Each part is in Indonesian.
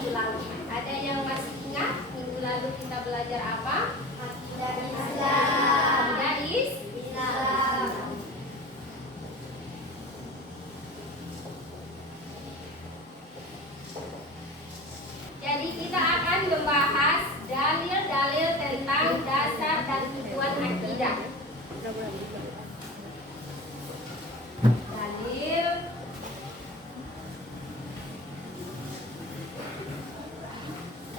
minggu lalu. Ada yang masih ingat minggu lalu kita belajar apa? Akidah Islam. Akidah Islam. Jadi kita akan membahas dalil-dalil tentang dasar dan tujuan akidah.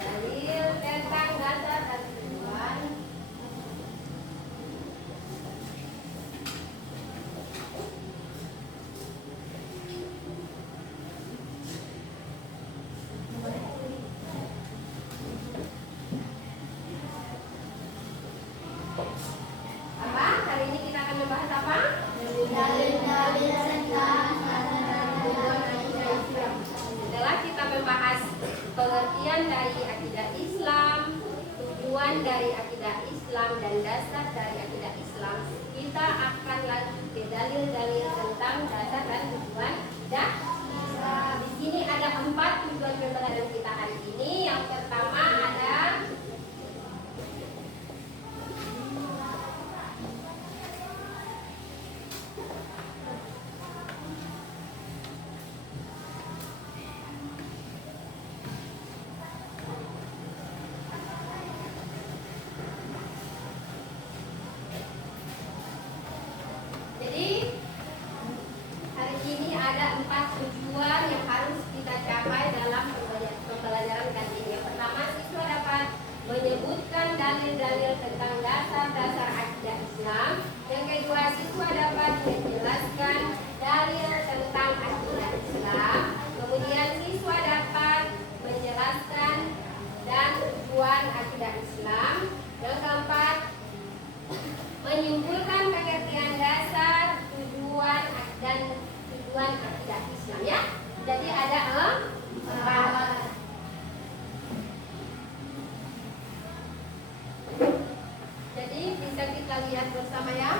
Dalil tentang dasar dan tujuan. Apa? Hari ini kita akan membahas apa? Dalil-dalil tentang dasar dan tujuan akidah Islam. Setelah kita membahas pengertian dari akidah Islam, tujuan dari akidah Islam, dan dasar dari akidah Islam, kita akan lanjut ke dalil-dalil tentang dasar dan tujuan akidah Islam. Di sini ada 4 tujuan pembelajaran kita hari ini. Yang pertama ada hari ini ada 4 tujuan yang harus kita capai dalam pembelajaran kali ini. Yang pertama, siswa dapat menyebutkan dalil-dalil tentang dasar-dasar akidah Islam. Yang kedua, siswa dapat menjelaskan dalil tentang akidah Islam. Kemudian siswa dapat menjelaskan dan tujuan akidah Islam. Yang keempat, menyimpulkan pengertian dasar, tujuan dan tujuan akidah Islam, ya. Jadi ada 4. Jadi bisa kita lihat bersama, ya.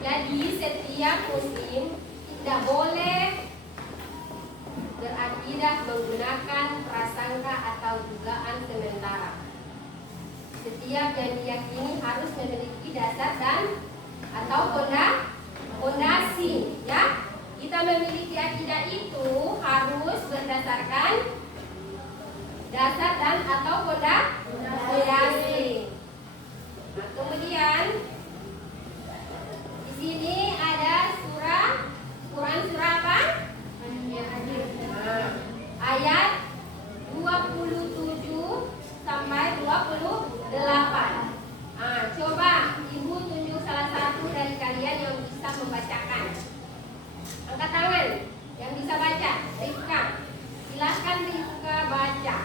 Jadi setiap muslim tidak boleh berakidah menggunakan prasangka atau dugaan sementara. Setiap yang diyakini harus memiliki dasar dan atau fondasi, ya. Kita memiliki akidah itu harus berdasarkan dasar dan atau fondasi. Nah, kemudian di sini ada Quran surah apa? Ayat 27 sampai 28. Coba Ibu tunjuk salah satu dari kalian yang bisa membacakan. Angkat tangan yang bisa baca. Rifka, silahkan Rifka baca.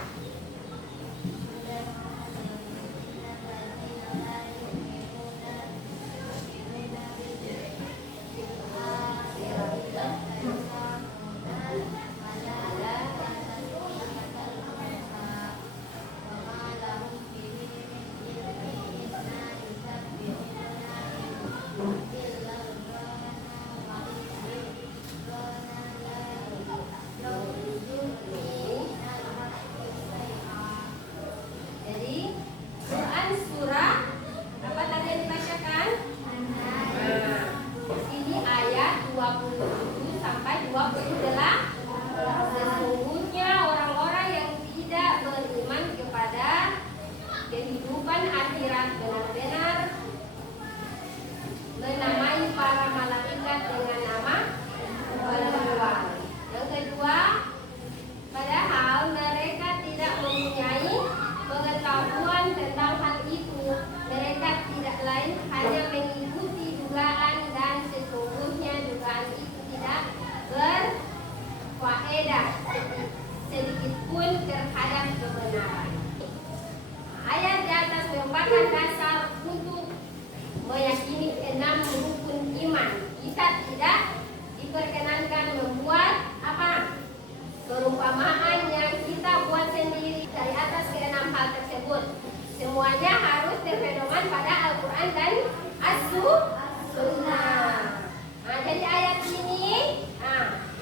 Quran dan As-Sunnah. Nah, jadi ayat ini,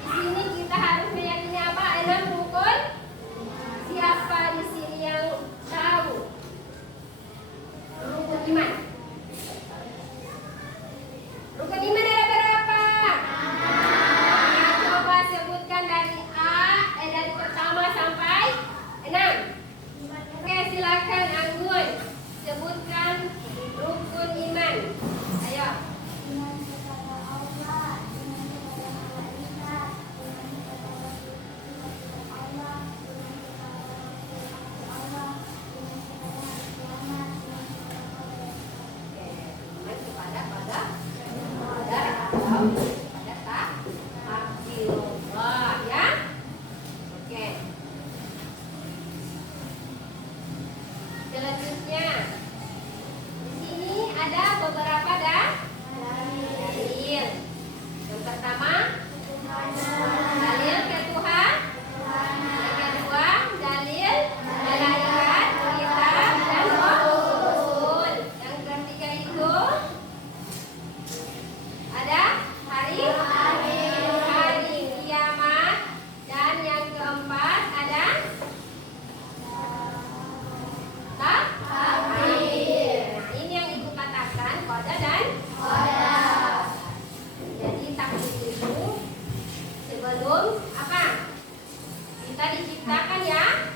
di sini kita harus meyakini apa? 6 rukun. Siapa di sini yang tahu rukun iman? Rukun iman ada berapa? Nah, coba sebutkan dari dari pertama sampai 6. Oke, silakan Anggun sebutkan rukun iman. Ayo. Iman kepada Allah, iman kepada malaikat, iman kepada Allah, iman kepada Allah, iman kepada kiamat, Iman kepada qadar atau kepada takdirullah, ya. Oke. Selanjutnya di sini ada beberapa dalil. Yang pertama, dalil ke Tuhan. Yang kedua, dalil malaikat, kitab, dan rasul. Yang ketiga itu ada hari kiamat. Dan yang keempat ada takdir. Nah, ini yang ibu katakan qada dan qadar. Jadi takdir itu sebelum apa? Kita diciptakan, ya.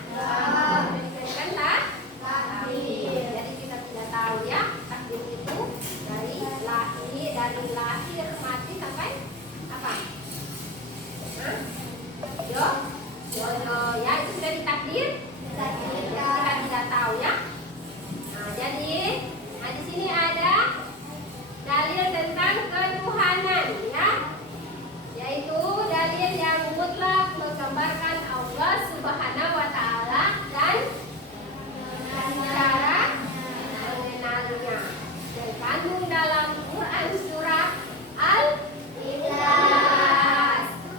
Diberikan takdir. Jadi kita tidak tahu, ya, takdir itu dari lahir mati sampai apa? Jodoh, ya, itu sudah ditakdir. Kita tidak tahu, ya. Nah, jadi di sini ada dalil tentang ketuhanan, ya, yaitu dalil yang mutlak menggambarkan Allah Subhanahu wa Ta'ala dan cara mengenalnya. Terkandung dalam Quran surah Al-Ikhlas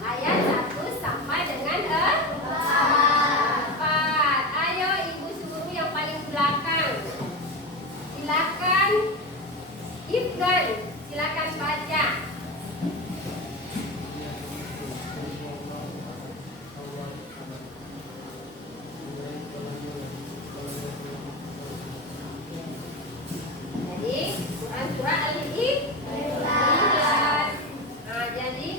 ayat 1 sampai dengan 4. Ayo ibu suruh yang paling belakang. Silakan Ibdan, silakan baca. Jadi Quran surah Al-Ikhlas. Nah, jadi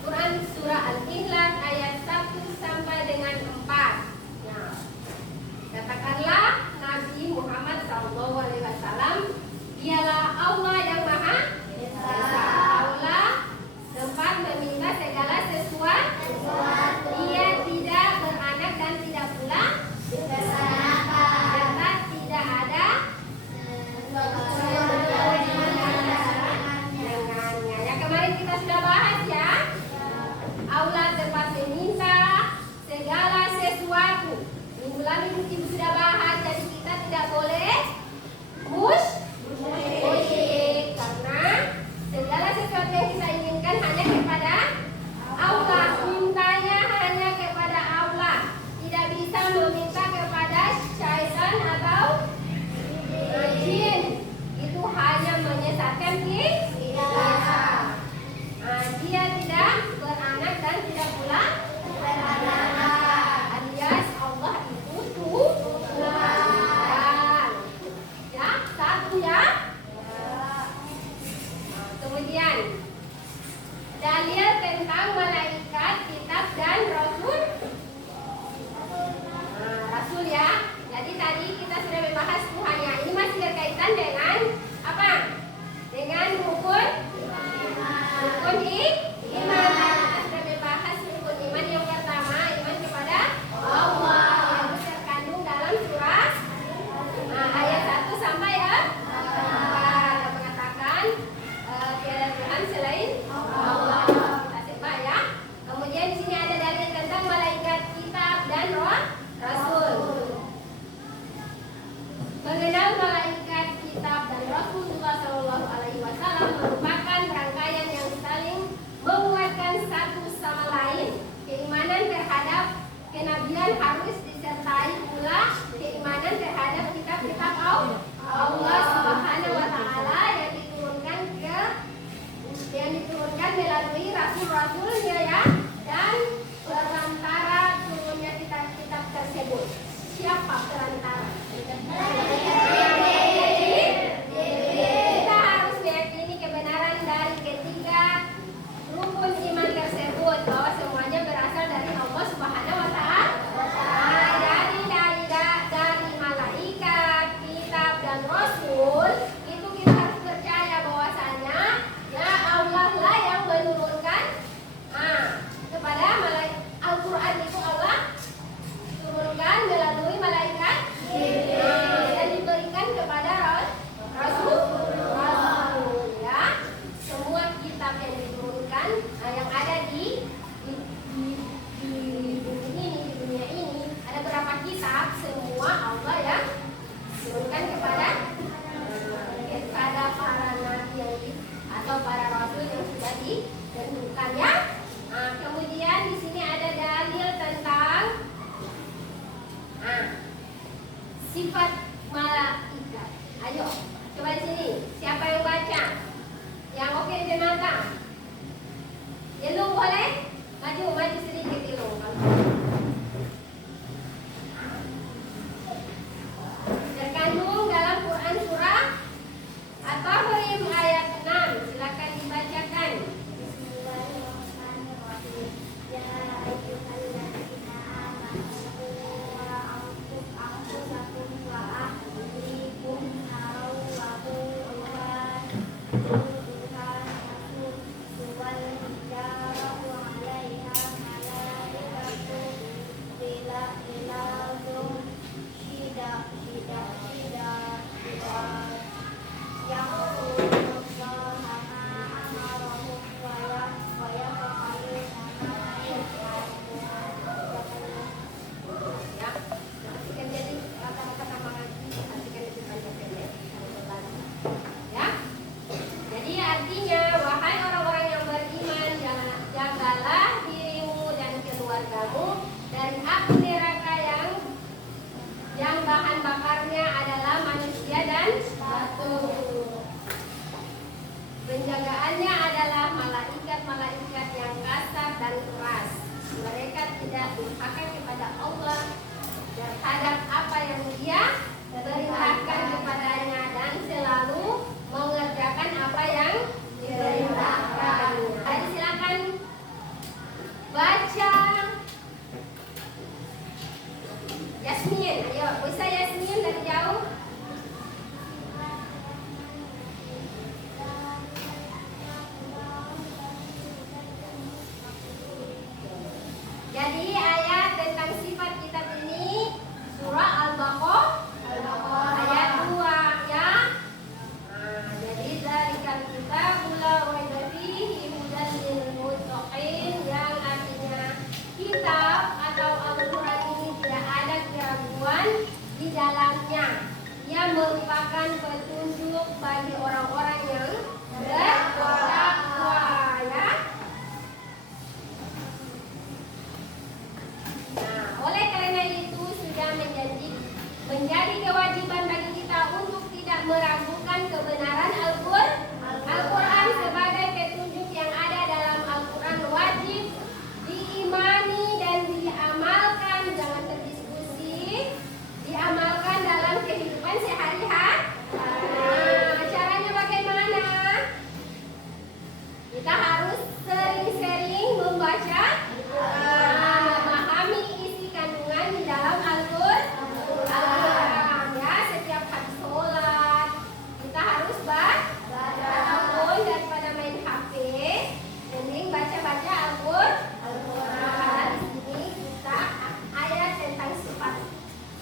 Quran surah Al-Ikhlas ayat 1 sampai dengan 4. Nah, katakanlah Nabi Muhammad SAW, dialah Allah yang Maha Esa. mata. Ilung boleh? Maju sedikit ilung. Terkandung dalam Quran surah At-Tahrim ayat 6. Silakan dibacakan. Bismillahirrahmanirrahim. Ya ayyuhalladzina amanu anfusakum wa ahlikum naran wa quduha wal hijaratu 'alaiha malaikatun ghiladun syidad Jadi artinya, wahai orang-orang yang beriman, jagalah dirimu dan keluargamu dari api neraka yang bahan bakarnya adalah manusia dan batu. Penjagaannya adalah malaikat-malaikat yang kasar dan keras. Mereka tidak durhaka kepada Allah terhadap apa yang Dia perintahkan kepadanya dan selalu mengerjakan apa yang diperintahkan. Jadi silakan baca Yasmin. Ayo, bisa Yasmin dari jauh. Jadi ayat tentang sifat kitab ini surah Al-Baqarah ayat 2 ya. Jadi dari kitab la raiba fihi hudan lil muttaqin, yang artinya kitab atau Al-Qur'an ini tidak ada keraguan di dalamnya. Ia merupakan petunjuk bagi orang-orang yang bertakwa ya. Nah, oleh karena itu sudah menjadi kewajiban bagi kita untuk tidak meragukan kebenaran Al-Quran sebagai petunjuk yang ada dalam Al-Quran. Wajib diimani dan diamalkan, jangan terdiskusi, diamalkan dalam kehidupan sehari-hari. Nah, caranya bagaimana? Kita harus sering-sering membaca, memahami isi kandungan di dalam Al-Quran ya. Setiap habis sholat kita harus baca, ataupun daripada main HP mending baca Al-Quran. Karena di sini kita ayat tentang sifat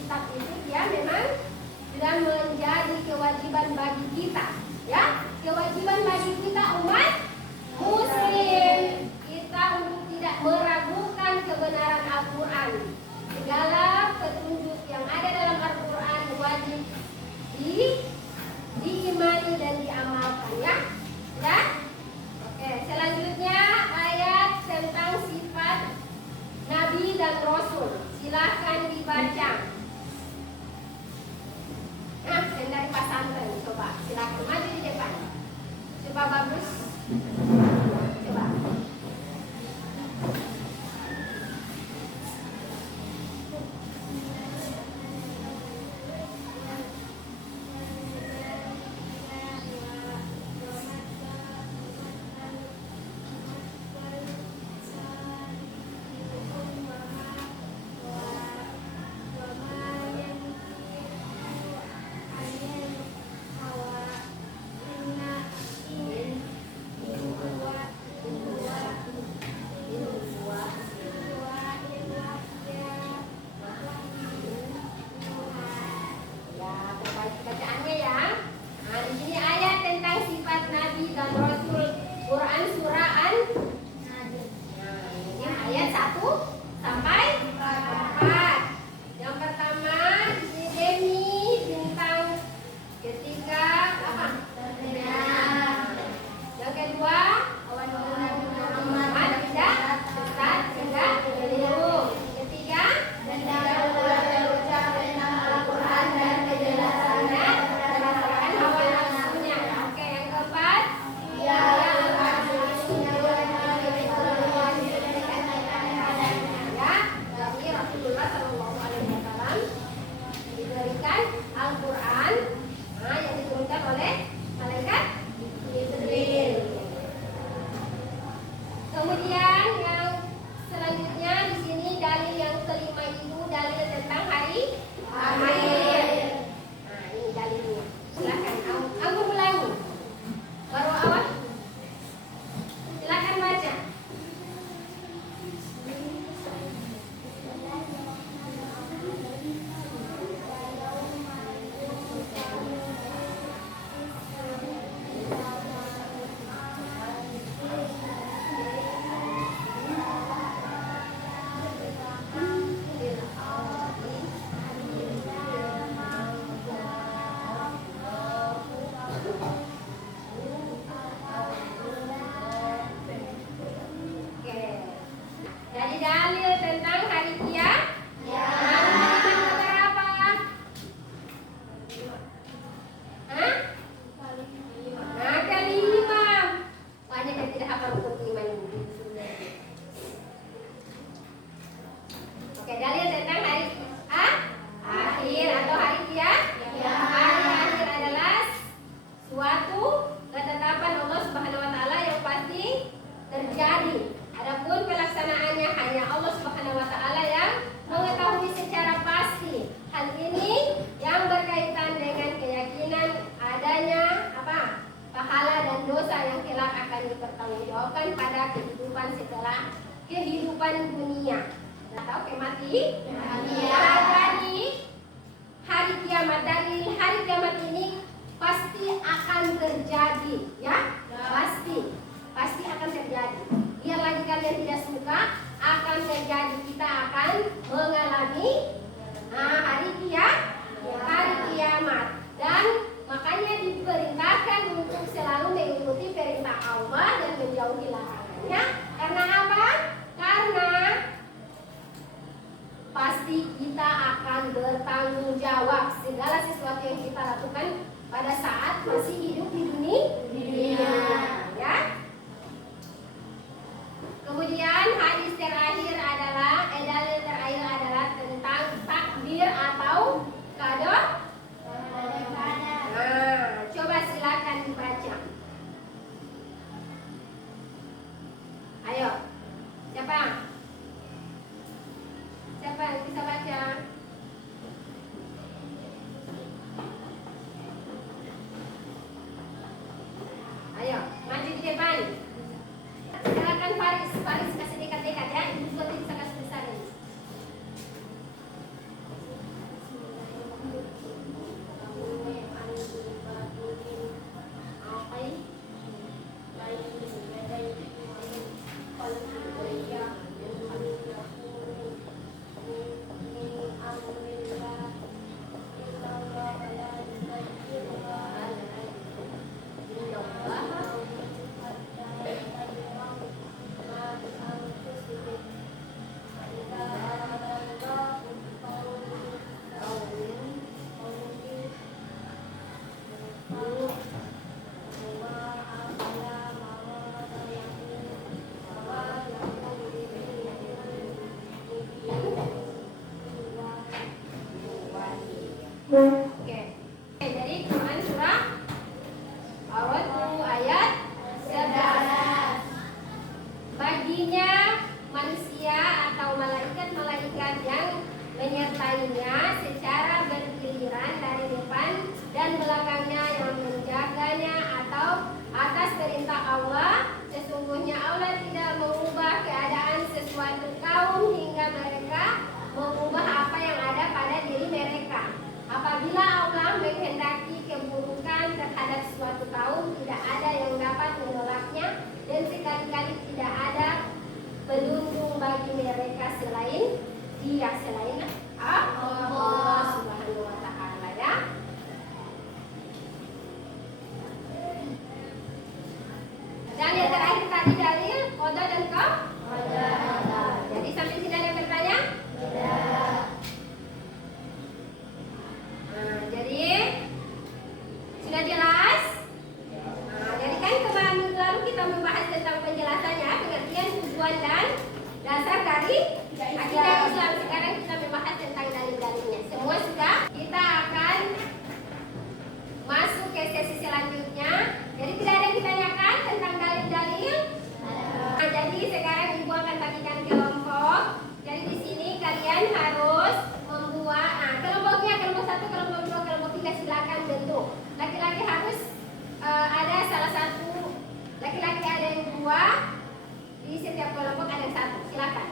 kitab itu dia memang sudah menjadi kewajiban bagi kita ya. Kewajiban bagi kita umat Muslim, kita untuk tidak meragukan kebenaran Al-Quran. Segala petunjuk yang ada dalam Al-Quran wajib diimani dan diamalkan ya. Ya? Oke, selanjutnya ayat tentang sifat Nabi dan Rasul. Silahkan dibaca. Nah, yang dari pesantren coba silahkan maju. suatu ketetapan Allah Subhanahu wa taala yang pasti terjadi. Adapun pelaksanaannya hanya Allah Subhanahu wa taala yang mengetahui secara pasti. Hal ini yang berkaitan dengan keyakinan adanya apa? Pahala dan dosa yang kelak akan dipertanggungjawabkan pada kehidupan setelah kehidupan dunia atau kemati. Jadi hari kiamat, dari hari kiamat ini pasti akan terjadi, ya, pasti akan terjadi. Biar lagi kalian tidak suka, akan terjadi. Kita akan mengalami hari kiamat, dan makanya diperintahkan untuk selalu mengikuti perintah Allah dan menjauhi larangannya. Karena apa? Karena pasti kita akan bertanggung jawab segala sesuatu yang kita lakukan pada saat masih hidup di dunia, ya. Kemudian hadis terakhir adalah dalil terakhir adalah tentang takdir atau kado. Coba silakan dibaca. Ayo, siapa yang bisa baca? Ayo, maju di depan. Silakan Faris kasih dekat-dekat ya. Ibu juga bisa kasih besar ini. Oke, jadi Quran surah Al-A'raf ayat 11. Baginya manusia atau malaikat-malaikat yang menyertainya secara bergiliran dari depan dan belakangnya yang menjaganya atau atas perintah Allah. Sesungguhnya Allah tidak mengubah keadaan sesuatu kaum hingga mereka mengubah apa yang ada pada diri mereka. Apabila Allah menghendaki keburukan terhadap suatu kaum, tidak ada yang dapat menolaknya, dan sekali-kali tidak ada pelindung bagi mereka selain Dia, selain Allah Subhanahu wa taala, ya. Dan yang terakhir tadi dalil qada dan qadar. Jadi sampai sini ada yang bertanya? Tidak. Jadi sudah jelas. Jadi kan kemarin minggu lalu kita membahas tentang penjelasannya, pengertian, tujuan dan dasar dari akidah Islam. Sekarang kita membahas tentang dalil-dalilnya. Semua sudah. Kita akan masuk ke sesi selanjutnya. Jadi tidak ada yang ditanyakan tentang dalil-dalil. Jadi sekarang ibu akan bagikan kelompok. Jadi di sini kalian harus membuat kelompoknya, kelompok 1, kelompok 2, kelompok 3 silakan bentuk. Laki-laki harus ada salah satu, laki-laki ada yang 2, di setiap kelompok ada 1. Silakan.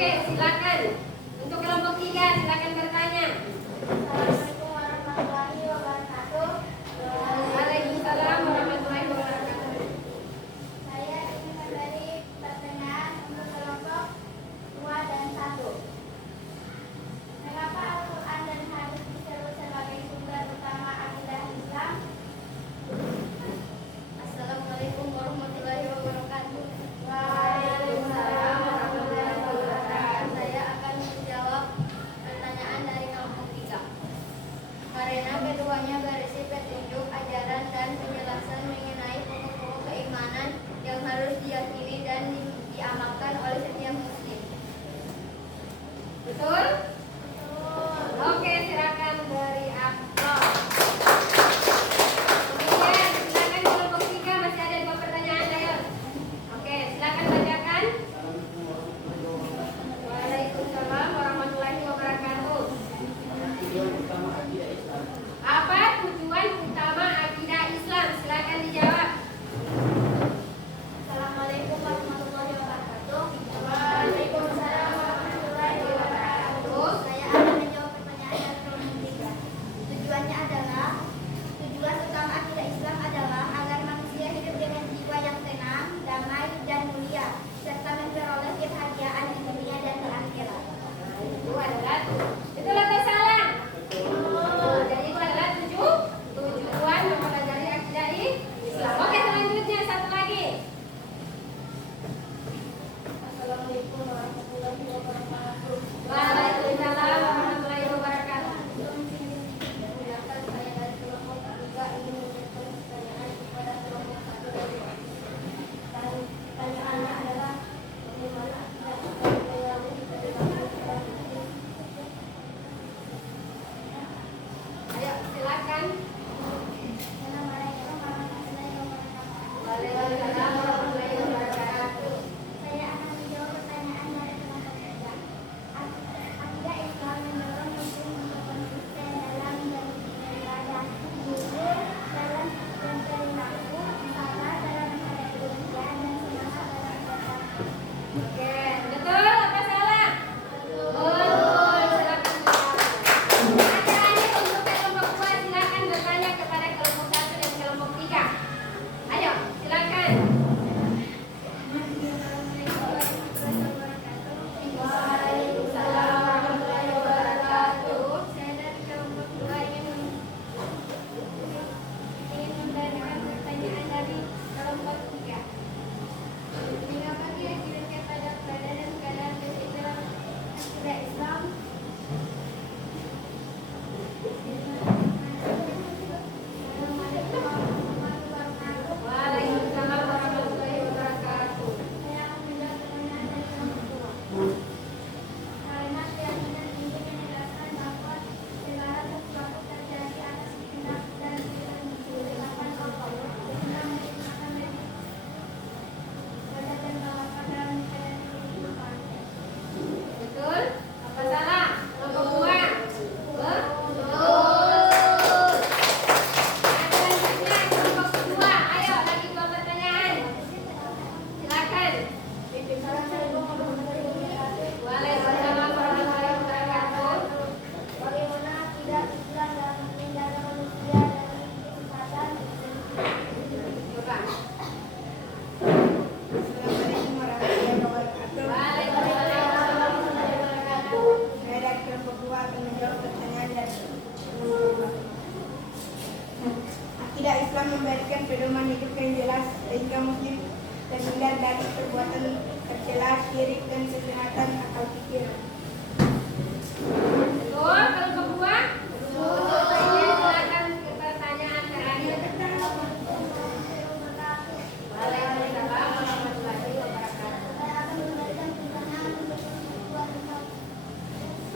Oke, silakan. Untuk kelompok 3, silakan bertanya. Assalamualaikum warahmatullahi wabarakatuh. Waalaikumsalam warahmatullahi wabarakatuh. Saya ingin memberi pertanyaan untuk kelompok 2 dan 1. Mengapa Al-Quran dan hadis disebut sebagai sumber utama akidah Islam? Assalamualaikum warahmatullahi wabarakatuh. Waalaikumsalam warahmatullahi wabarakatuh. Saya akan menjawab pertanyaan dari kelompok 3. Karena keduanya berisi petunjuk, ajaran, dan penjelasan mengenai pokok-pokok keimanan yang harus diyakini dan diamalkan oleh setiap muslim. Betul? Oke, silakan dari Abdul. Kemudian silakan kelompok 3, masih ada 2 pertanyaan, ayo. Oke, silakan bacakan. Waalaikumsalam warahmatullahi wabarakatuh. Apa tujuan utama akidah Islam? Silakan dijawab. Assalamualaikum warahmatullahi wabarakatuh. Waalaikumsalam warahmatullahi wabarakatuh. Saya akan menjawab pertanyaan dari kelompok 3. Tujuan utama akidah Islam adalah agar manusia hidup dengan jiwa yang tenang, damai, dan mulia, serta memperoleh kebahagiaan di dunia dan di akhirat. Itu adalah betul atau salah? Jadi itu adalah tujuan mempelajari akidah Islam. Oke, selanjutnya satu lagi. Assalamualaikum warahmatullahi wabarakatuh. Waalaikumsalam warahmatullahi wabarakatuh. Saya dari kelompok 3 ingin menyampaikan pertanyaan kepada kelompok 1 dari dan pertanyaannya adalah bagaimana akidah Islam melalui kehidupan kita. Ayo, silakan. Assalamualaikum warahmatullahi wabarakatuh. Waalaikumsalam warahmatullahi wabarakatuh. Saya akan menjawab pertanyaan dari kelompok 3. Akidah Islam mendorong muslim untuk konsisten dalam beribadah, jujur dalam berperilaku, sabar dalam menghadapi ujian, dan semangat dalam bertakwa. Oke, betul apa salah? Betul. Silakan dijawab. Adik-adik untuk kelompok 2 silakan bertanya kepada kelompok 1 dan kelompok 3. Ayo, silakan. Waalaikumsalam warahmatullahi wabarakatuh. Saya dari kelompok 2 ingin memberikan pertanyaan dari kelompok 3. Mengapa kira-kira pada dan keadaan dalam akidah Islam? Assalamualaikum warahmatullahi wabarakatuh. Waalaikumsalam warahmatullahi wabarakatuh. Saya akan menjawab pertanyaan dari kelompok 2. Karena keyakinan ini menegaskan bahwa segala sesuatu terjadi atas kehendak dan ketetapan Allah, sehingga menciptakan lebih pada dan dalam kehidupan. Betul? Apa salah? Kelompok 2. Betul. Selanjutnya kelompok 2. Ayo, lagi 2 pertanyaan. Silakan. Assalamualaikum warahmatullahi wabarakatuh. Waalaikumsalam warahmatullahi wabarakatuh. Bagaimana akidah Islam dalam menjaga manusia dari kesesatan? Coba. Assalamualaikum warahmatullahi wabarakatuh. Waalaikumsalam warahmatullahi wabarakatuh. Saya dari kelompok 2 akan menjawab pertanyaan dari Akidah Islam memberikan pedoman hidup yang jelas sehingga muslim terhindar dari perbuatan tercela, syirik, dan kejahatan akal pikiran. Betul, kelompok 2. Betul. Silakan ke pertanyaan terakhir. Waalaikumsalam warahmatullahi wabarakatuh. Saya akan memberikan pertanyaan untuk kelompok 2 tentang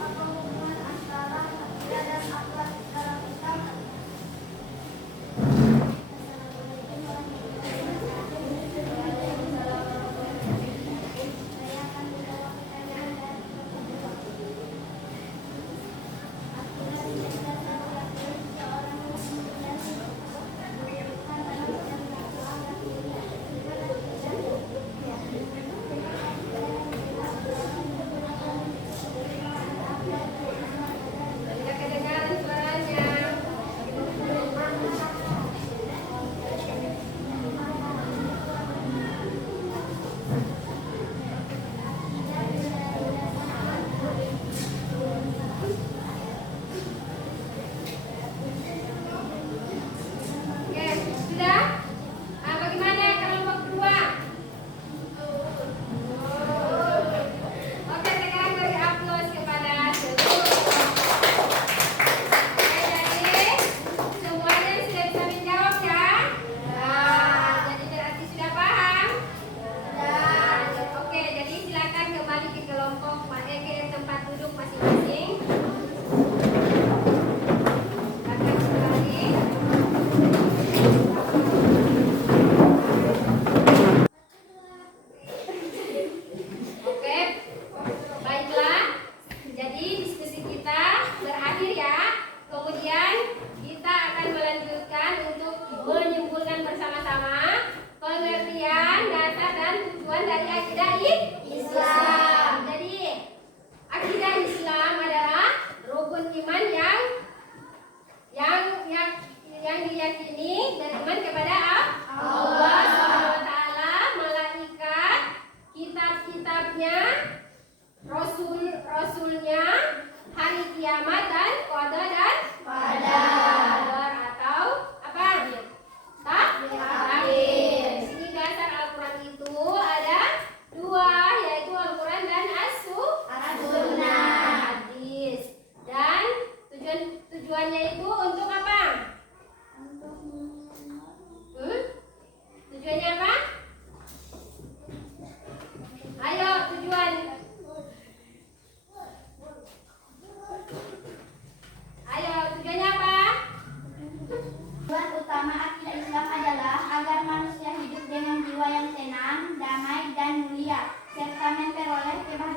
apa hubungan antara akidah dan akhlak dalam Islam. Assalamualaikum warahmatullahi wabarakatuh. Saya akan menjawab pertanyaan dari kelompok 2.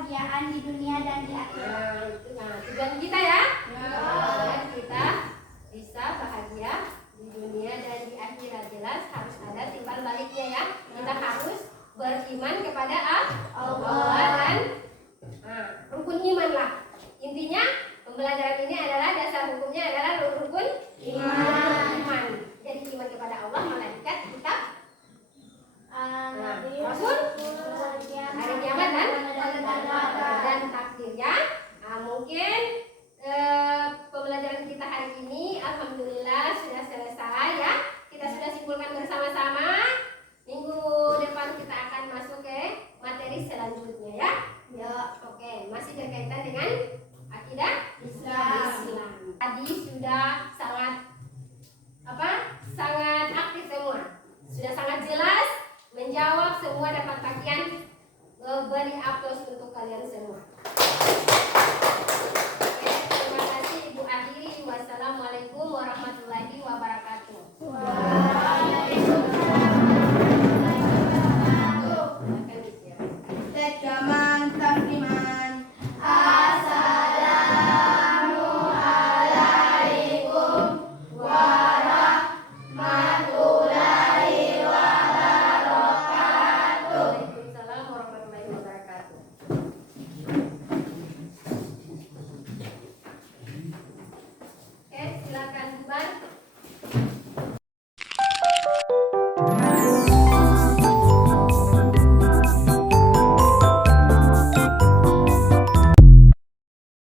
kebahagiaan di dunia dan di akhirat. Tujuan kita ya. Tujuan kita bisa bahagia di dunia dan di akhirat. Jelas harus ada timbal baliknya ya. Kita harus beriman kepada Allah dan rukun iman lah. Intinya pembelajaran ini adalah dasar hukumnya adalah rukun iman. Jadi iman kepada Allah, malaikat, kitab, Rasul, hari kiamat dan takdir ya. Mungkin pembelajaran kita hari ini alhamdulillah sudah selesai ya. Kita sudah simpulkan bersama-sama. Minggu depan kita akan masuk ke materi selanjutnya ya. Ya, oke. Masih berkaitan dengan akidah Islam. Tadi sudah sangat aktif semua. Sudah sangat jelas menjawab semua, dapat bagian, beri aplaus untuk kalian semua.